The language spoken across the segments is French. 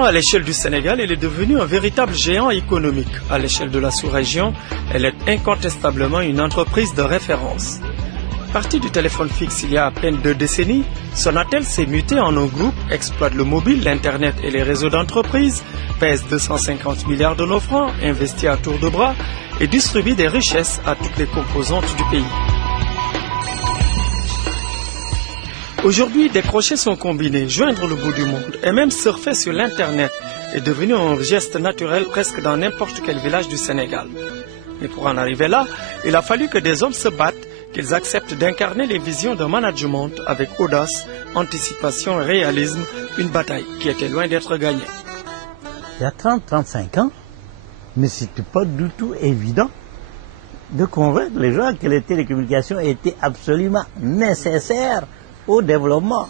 Pourtant, à l'échelle du Sénégal, elle est devenue un véritable géant économique. À l'échelle de la sous-région, elle est incontestablement une entreprise de référence. Partie du téléphone fixe il y a à peine 2 décennies, Sonatel s'est muté en un groupe, exploite le mobile, l'Internet et les réseaux d'entreprise, pèse 250 milliards de nos francs, investit à tour de bras et distribue des richesses à toutes les composantes du pays. Aujourd'hui, des crochets sont combinés, joindre le bout du monde et même surfer sur l'Internet est devenu un geste naturel presque dans n'importe quel village du Sénégal. Mais pour en arriver là, il a fallu que des hommes se battent, qu'ils acceptent d'incarner les visions d'un management avec audace, anticipation et réalisme, une bataille qui était loin d'être gagnée. Il y a 30-35 ans, mais ce n'était pas du tout évident de convaincre les gens que les télécommunications étaient absolument nécessaires au développement.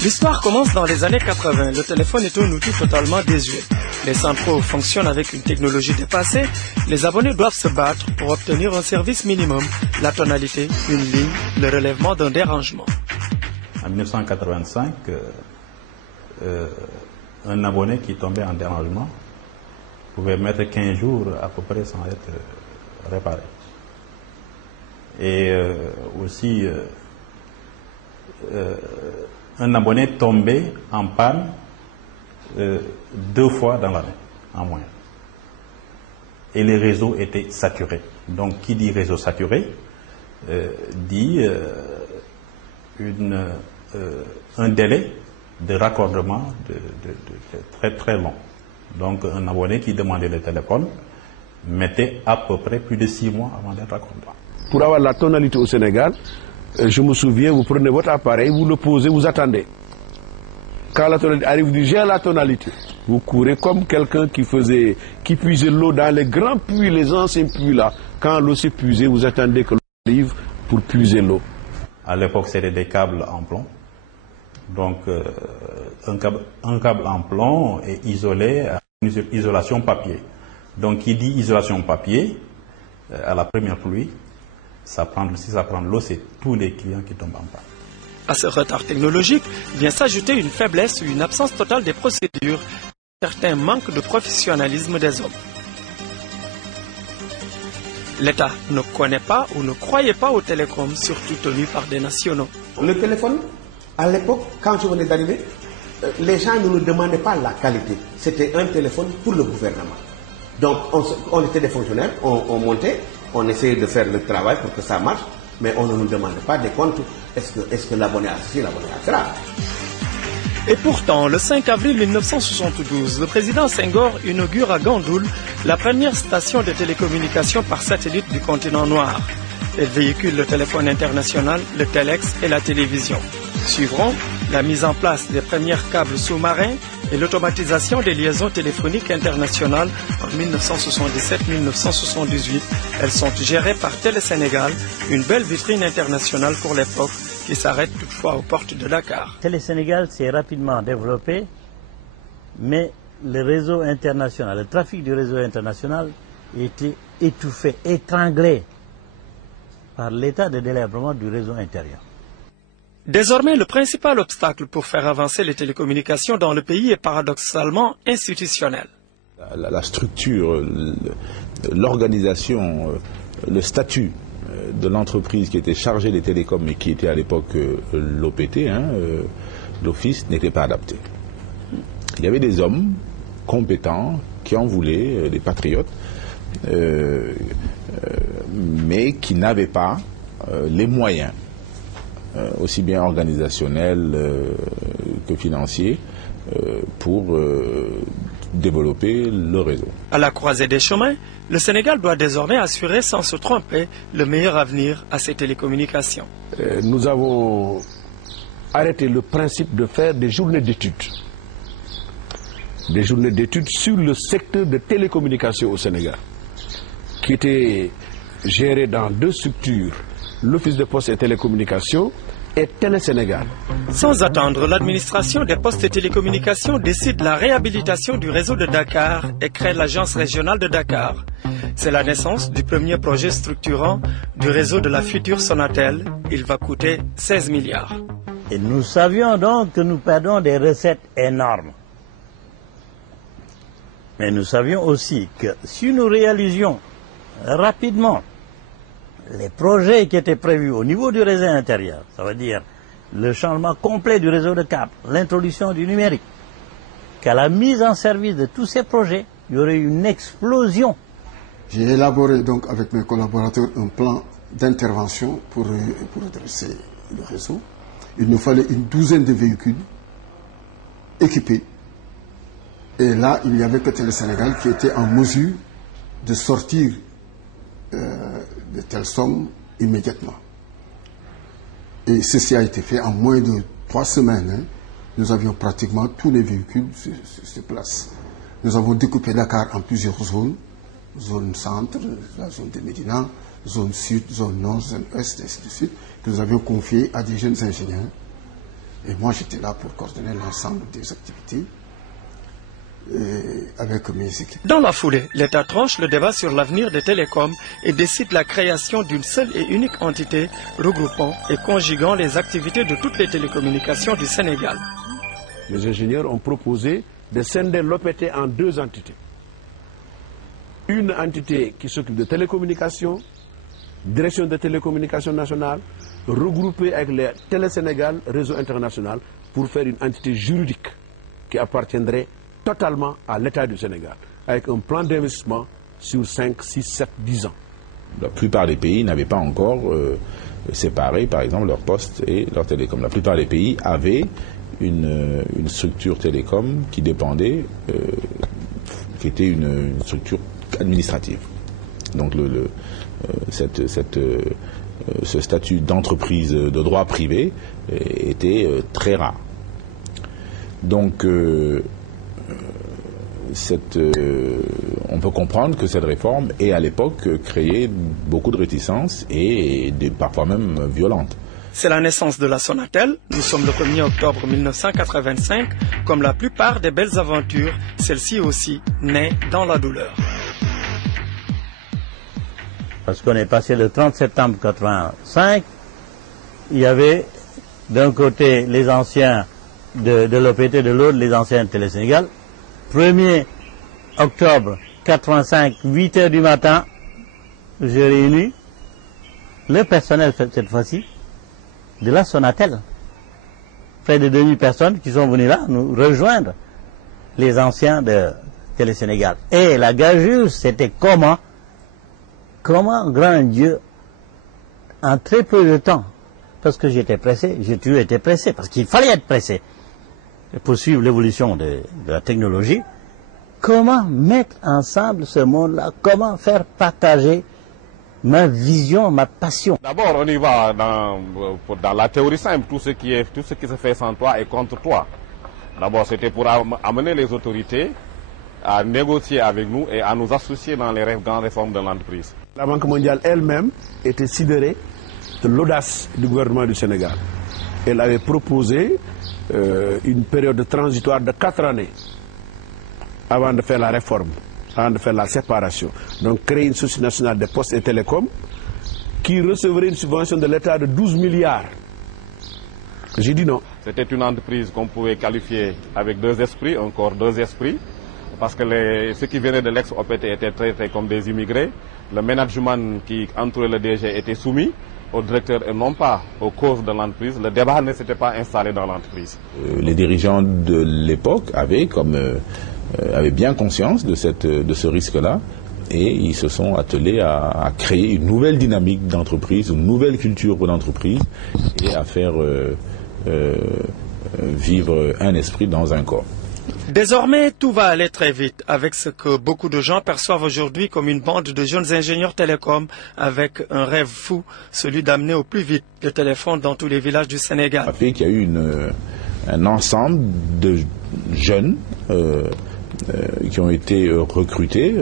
L'histoire commence dans les années 80. Le téléphone est un outil totalement désuet. Les centraux fonctionnent avec une technologie dépassée. Les abonnés doivent se battre pour obtenir un service minimum, la tonalité, une ligne, le relèvement d'un dérangement. En 1985, un abonné qui tombait en dérangement pouvait mettre 15 jours à peu près sans être réparé. Et aussi, un abonné tombait en panne 2 fois dans l'année, en moyenne. Et les réseaux étaient saturés. Donc, qui dit réseau saturé, dit un délai de raccordement très très long. Donc, un abonné qui demandait le téléphone mettait à peu près plus de 6 mois avant d'être raccordé. Pour avoir la tonalité au Sénégal, je me souviens, vous prenez votre appareil, vous le posez, vous attendez. Quand la tonalité arrive, vous dites j'ai la tonalité. Vous courez comme quelqu'un qui puisait l'eau dans les grands puits, les anciens puits là. Quand l'eau s'est puisée, vous attendez que l'eau arrive pour puiser l'eau. À l'époque, c'était des câbles en plomb. Donc, un câble en plomb est isolé à une isolation papier. Donc, qui dit isolation papier, à la première pluie, si ça prend l'eau, c'est tous les clients qui tombent en panne. À ce retard technologique vient s'ajouter une faiblesse ou une absence totale des procédures, certains manques de professionnalisme des hommes. L'État ne connaît pas ou ne croyait pas aux télécoms, surtout tenus par des nationaux. Le téléphone, à l'époque, quand je venais d'arriver, les gens ne nous demandaient pas la qualité. C'était un téléphone pour le gouvernement. Donc, on était des fonctionnaires, on montait, on essayait de faire le travail pour que ça marche, mais on ne nous demandait pas des comptes. Est-ce que l'abonné a ceci, l'abonné a cela? Et pourtant, le 5 avril 1972, le président Senghor inaugure à Gandoul la première station de télécommunication par satellite du continent noir. Elle véhicule le téléphone international, le téléx et la télévision. Suivront la mise en place des premiers câbles sous-marins et l'automatisation des liaisons téléphoniques internationales en 1977-1978. Elles sont gérées par Télé-Sénégal, une belle vitrine internationale pour l'époque qui s'arrête toutefois aux portes de Dakar. Télé-Sénégal s'est rapidement développé, mais le réseau international, le trafic du réseau international était étouffé, étranglé par l'état de délabrement du réseau intérieur. Désormais, le principal obstacle pour faire avancer les télécommunications dans le pays est paradoxalement institutionnel. La structure, l'organisation, le statut de l'entreprise qui était chargée des télécoms et qui était à l'époque l'OPT, l'office, n'était pas adapté. Il y avait des hommes compétents qui en voulaient, des patriotes, mais qui n'avaient pas les moyens, aussi bien organisationnels que financiers, pour développer le réseau. À la croisée des chemins, le Sénégal doit désormais assurer sans se tromper le meilleur avenir à ses télécommunications. Nous avons arrêté le principe de faire des journées d'études. Des journées d'études sur le secteur de télécommunications au Sénégal, qui étaient gérées dans 2 structures, l'Office des postes et télécommunications et Télé-Sénégal. Sans attendre, l'administration des postes et télécommunications décide la réhabilitation du réseau de Dakar et crée l'agence régionale de Dakar. C'est la naissance du premier projet structurant du réseau de la future Sonatel. Il va coûter 16 milliards. Et nous savions donc que nous perdons des recettes énormes. Mais nous savions aussi que si nous réalisions rapidement les projets qui étaient prévus au niveau du réseau intérieur, ça veut dire le changement complet du réseau de câbles, l'introduction du numérique, qu'à la mise en service de tous ces projets, il y aurait une explosion. J'ai élaboré donc avec mes collaborateurs un plan d'intervention pour redresser le réseau. Il nous fallait une douzaine de véhicules équipés. Et là, il n'y avait que Télé-Sénégal qui était en mesure de sortir de telles sommes immédiatement. Et ceci a été fait en moins de 3 semaines. Hein. Nous avions pratiquement tous les véhicules sur place. Nous avons découpé Dakar en plusieurs zones. Zone centre, la zone de Médina, zone sud, zone nord, zone ouest, ainsi de suite, que nous avions confié à des jeunes ingénieurs. Et moi, j'étais là pour coordonner l'ensemble des activités avec mes équipes. Dans la foulée, l'État tranche le débat sur l'avenir des télécoms et décide la création d'une seule et unique entité regroupant et conjuguant les activités de toutes les télécommunications du Sénégal. Les ingénieurs ont proposé de scinder l'OPT en 2 entités. Une entité qui s'occupe de télécommunications, direction de télécommunications nationale, regroupée avec les Télé-Sénégal, réseau international, pour faire une entité juridique qui appartiendrait totalement à l'État du Sénégal, avec un plan d'investissement sur 5, 6, 7, 10 ans. La plupart des pays n'avaient pas encore séparé, par exemple, leurs postes et leurs télécoms. La plupart des pays avaient une structure télécom qui dépendait, qui était une structure administrative. Donc ce statut d'entreprise de droit privé était très rare. Donc on peut comprendre que cette réforme ait à l'époque créé beaucoup de réticences et parfois même violentes. C'est la naissance de la Sonatel. Nous sommes le 1er octobre 1985. Comme la plupart des belles aventures, celle-ci aussi naît dans la douleur. Parce qu'on est passé le 30 septembre 1985, il y avait d'un côté les anciens de l'OPT, de l'autre les anciens de Télé-Sénégal. 1er octobre 1985, 8 h du matin, j'ai réuni le personnel cette fois-ci de la Sonatel. Près de 2000 personnes qui sont venues là nous rejoindre les anciens de Télé-Sénégal. Et la gageure, c'était comment, grand Dieu, en très peu de temps, parce que j'étais pressé, j'ai toujours été pressé, parce qu'il fallait être pressé pour suivre l'évolution de la technologie, comment mettre ensemble ce monde-là, comment faire partager ma vision, ma passion. D'abord, on y va dans la théorie simple, tout ce qui se fait sans toi est contre toi. D'abord, c'était pour amener les autorités à négocier avec nous et à nous associer dans les grandes réformes de l'entreprise. La Banque mondiale elle-même était sidérée de l'audace du gouvernement du Sénégal. Elle avait proposé une période transitoire de 4 années avant de faire la réforme, avant de faire la séparation. Donc créer une société nationale des postes et télécoms qui recevrait une subvention de l'État de 12 milliards. J'ai dit non. C'était une entreprise qu'on pouvait qualifier avec 2 esprits, encore 2 esprits, parce que ceux qui venaient de l'ex-OPT étaient traités comme des immigrés. Le management qui entourait le DG était soumis au directeur et non pas aux causes de l'entreprise. Le débat ne s'était pas installé dans l'entreprise. Les dirigeants de l'époque avaient bien conscience de ce risque-là et ils se sont attelés à créer une nouvelle dynamique d'entreprise, une nouvelle culture pour l'entreprise et à faire vivre un esprit dans un corps. Désormais, tout va aller très vite avec ce que beaucoup de gens perçoivent aujourd'hui comme une bande de jeunes ingénieurs télécoms avec un rêve fou, celui d'amener au plus vite le téléphone dans tous les villages du Sénégal. Ça fait qu'il y a eu un ensemble de jeunes qui ont été recrutés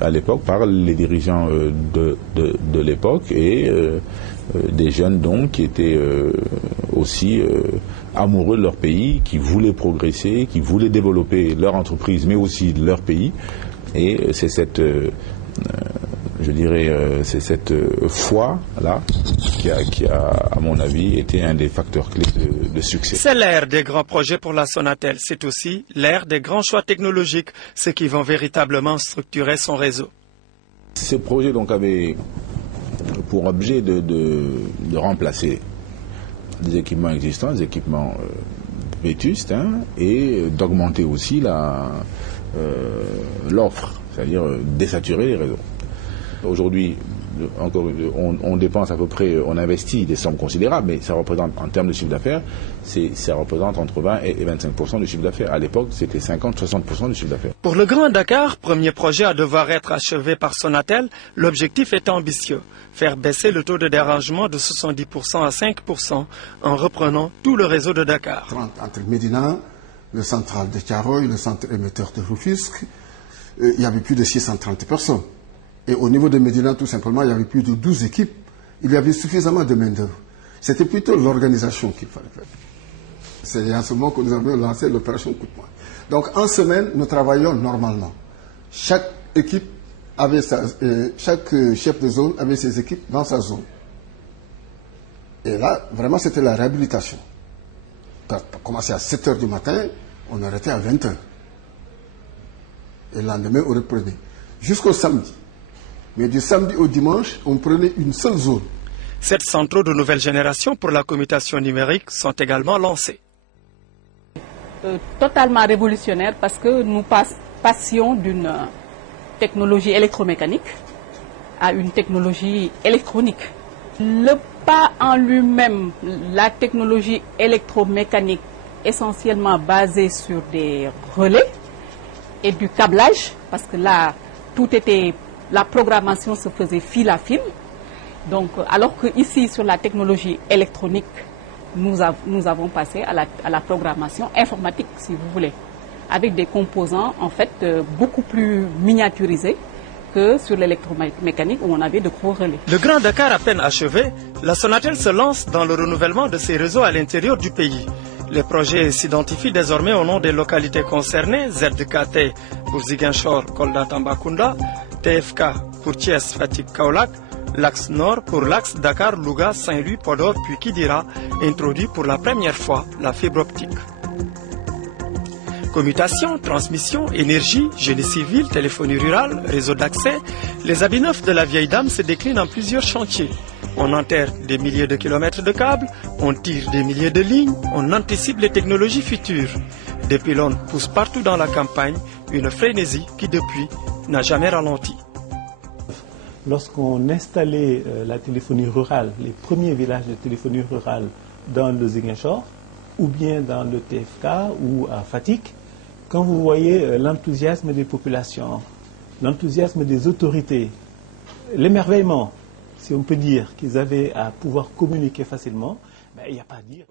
à l'époque par les dirigeants de l'époque et des jeunes donc qui étaient aussi amoureux de leur pays, qui voulaient progresser, qui voulaient développer leur entreprise mais aussi leur pays. Et c'est cette Je dirais, c'est cette foi-là qui a, à mon avis, été un des facteurs clés de succès. C'est l'ère des grands projets pour la Sonatel. C'est aussi l'ère des grands choix technologiques, ceux qui vont véritablement structurer son réseau. Ces projets donc avaient pour objet de remplacer des équipements existants, des équipements vétustes, et d'augmenter aussi l'offre, c'est-à-dire désaturer les réseaux. Aujourd'hui, on dépense à peu près, on investit des sommes considérables, mais ça représente, en termes de chiffre d'affaires, ça représente entre 20 et 25% du chiffre d'affaires. À l'époque, c'était 50-60% du chiffre d'affaires. Pour le Grand Dakar, premier projet à devoir être achevé par Sonatel, l'objectif est ambitieux. Faire baisser le taux de dérangement de 70% à 5% en reprenant tout le réseau de Dakar. Entre Médina, le central de Thiaroye, le centre émetteur de Rufisque, il y avait plus de 630 personnes. Et au niveau de Médina, tout simplement, il y avait plus de 12 équipes. Il y avait suffisamment de main-d'œuvre. C'était plutôt l'organisation qu'il fallait faire. C'est en ce moment que nous avons lancé l'opération Coup de poing. Donc en semaine, nous travaillions normalement. Chaque équipe avait chaque chef de zone avait ses équipes dans sa zone. Et là, vraiment, c'était la réhabilitation. On commençait à 7 h du matin, on arrêtait à 20 h. Et le lendemain, on reprenait. Jusqu'au samedi. Mais du samedi au dimanche, on prenait une seule zone. 7 centraux de nouvelle génération pour la commutation numérique sont également lancés. Totalement révolutionnaire parce que nous passions d'une technologie électromécanique à une technologie électronique. Le pas en lui-même, la technologie électromécanique essentiellement basée sur des relais et du câblage, parce que là, la programmation se faisait fil à fil. Donc, alors qu'ici, sur la technologie électronique, nous avons passé à la programmation informatique, si vous voulez, avec des composants, en fait, beaucoup plus miniaturisés que sur l'électromécanique où on avait de gros relais. Le Grand Dakar à peine achevé, la Sonatel se lance dans le renouvellement de ses réseaux à l'intérieur du pays. Les projets s'identifient désormais au nom des localités concernées, ZKT pour Ziguinchor, Kolda, Tambacounda, TFK pour Thiès, Fatick, Kaolack, l'axe nord pour l'axe Dakar, Louga, Saint-Louis, Podor, puis Kidira, introduit pour la première fois la fibre optique. Commutation, transmission, énergie, génie civil, téléphonie rurale, réseau d'accès, les habits neufs de la vieille dame se déclinent en plusieurs chantiers. On enterre des milliers de kilomètres de câbles, on tire des milliers de lignes, on anticipe les technologies futures. Des pylônes poussent partout dans la campagne, une frénésie qui depuis n'a jamais ralenti. Lorsqu'on installait la téléphonie rurale, les premiers villages de téléphonie rurale dans le Ziguinchor, ou bien dans le TFK ou à Fatick, quand vous voyez l'enthousiasme des populations, l'enthousiasme des autorités, l'émerveillement, si on peut dire, qu'ils avaient à pouvoir communiquer facilement, il n'y a pas à dire.